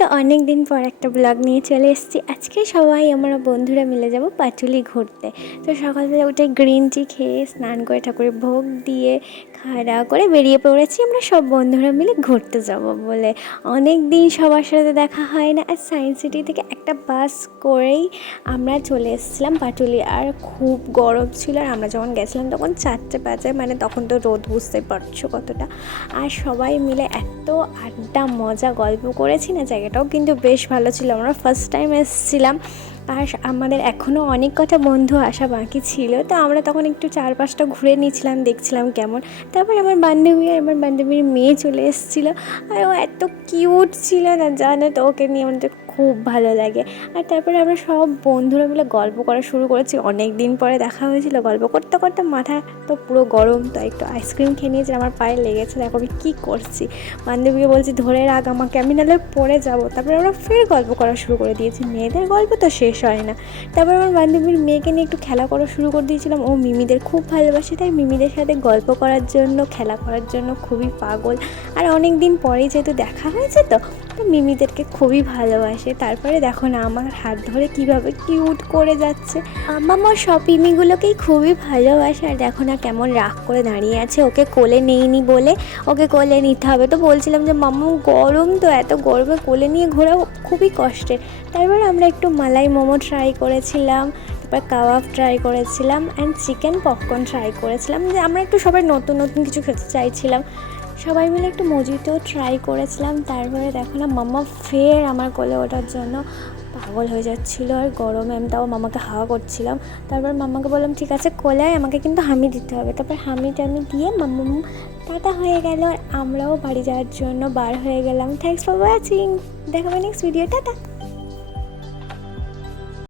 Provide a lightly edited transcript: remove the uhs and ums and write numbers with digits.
তো অনেক দিন পর একটা ব্লগ নিয়ে চলে এসেছি। আজকে সবাই আমরা বন্ধুরা মিলে যাব পাটুলি ঘুরতে। তো সকালবেলা উঠে গ্রিন টি খেয়ে স্নান করে ঠাকুরের ভোগ দিয়ে খাওয়া দাওয়া করে বেরিয়ে পড়েছি আমরা সব বন্ধুরা মিলে ঘুরতে যাব বলে। অনেক দিন সবার সাথে দেখা হয় না। আর সায়েন্স সিটি থেকে একটা বাস করেই আমরা চলে এসেছিলাম পাটুলি। আর খুব গরম ছিল, আর আমরা যখন গেছিলাম তখন 4টে বাজে, মানে তখন তো রোদ, বুঝতে পারছো কতটা। আর সবাই মিলে এত আড্ডা মজা গল্প করেছি না, জায়গাটাও কিন্তু বেশ ভালো ছিল। আমরা ফার্স্ট টাইম এসেছিলাম, আর আমাদের এখনও অনেক কটা বন্ধু আসা বাকি ছিল। তো আমরা তখন একটু চারপাশটা ঘুরে নিয়েছিলাম, দেখছিলাম কেমন। তারপর আমার বান্ধবী আর আমার বান্ধবীর মেয়ে চলে এসেছিলো, আর ও এত কিউট ছিল না, জানো তো, ওকে নিয়ে আমাদের খুব ভালো লাগে। আর তারপরে আমরা সব বন্ধুরা মিলে গল্প করা শুরু করেছি। অনেক দিন পরে দেখা হয়েছিল, গল্প করতে করতে মাথা তো পুরো গরম। তো একটু আইসক্রিম খেয়ে নিয়েছি, আমার পায়ে লেগেছে, দেখো আমি কী করছি। বান্ধবীকে বলছি ধরে রাখ আমাকে, আমি নাহলে পড়ে যাবো। তারপরে আমরা ফের গল্প করা শুরু করে দিয়েছি, মেয়েদের গল্প তো শেষ হয় না। তারপর আমার বান্ধবীর মেয়েকে নিয়ে একটু খেলা করা শুরু করে দিয়েছিলাম। ও মিমিদের খুব ভালোবাসে, তাই মিমিদের সাথে গল্প করার জন্য, খেলা করার জন্য খুবই পাগল। আর অনেক দিন পরেই যেহেতু দেখা হয়েছে, তো মিমিদেরকে খুবই ভালোবাসে। তারপরে দেখো না আমার হাত ধরে কীভাবে কিউট করে যাচ্ছে। আমার সব মিমিগুলোকেই খুবই ভালোবাসে। আর দেখো না কেমন রাগ করে দাঁড়িয়ে আছে, ওকে কোলে নেইনি বলে। ওকে কোলে নিতে হবে। তো বলছিলাম যে মাম্মু গরম, তো এত গরমে কোলে নিয়ে ঘোরাও খুবই কষ্টের। তারপর আমরা একটু মালাই মোমো ট্রাই করেছিলাম, তারপর কাবাব ট্রাই করেছিলাম, অ্যান্ড চিকেন পপকর্ন ট্রাই করেছিলাম। যে আমরা একটু সবাই নতুন নতুন কিছু খেতে চাইছিলাম। সবাই মিলে একটু মজিতেও ট্রাই করেছিলাম। তারপরে দেখো না মাম্মা ফের আমার কোলে ওঠার জন্য পাগল হয়ে যাচ্ছিলো। আর গরমে আমি তাও মামাকে হাওয়া করছিলাম। তারপর মাম্মাকে বললাম ঠিক আছে কোলে আয়, আমাকে কিন্তু হামি দিতে হবে। তারপর হামি টামি দিয়ে মাম্মা টাটা হয়ে গেল। আর আমরাও বাড়ি যাওয়ার জন্য বার হয়ে গেলাম। থ্যাঙ্কস ফর ওয়াচিং, দেখাবে নেক্সট ভিডিও, টাটা।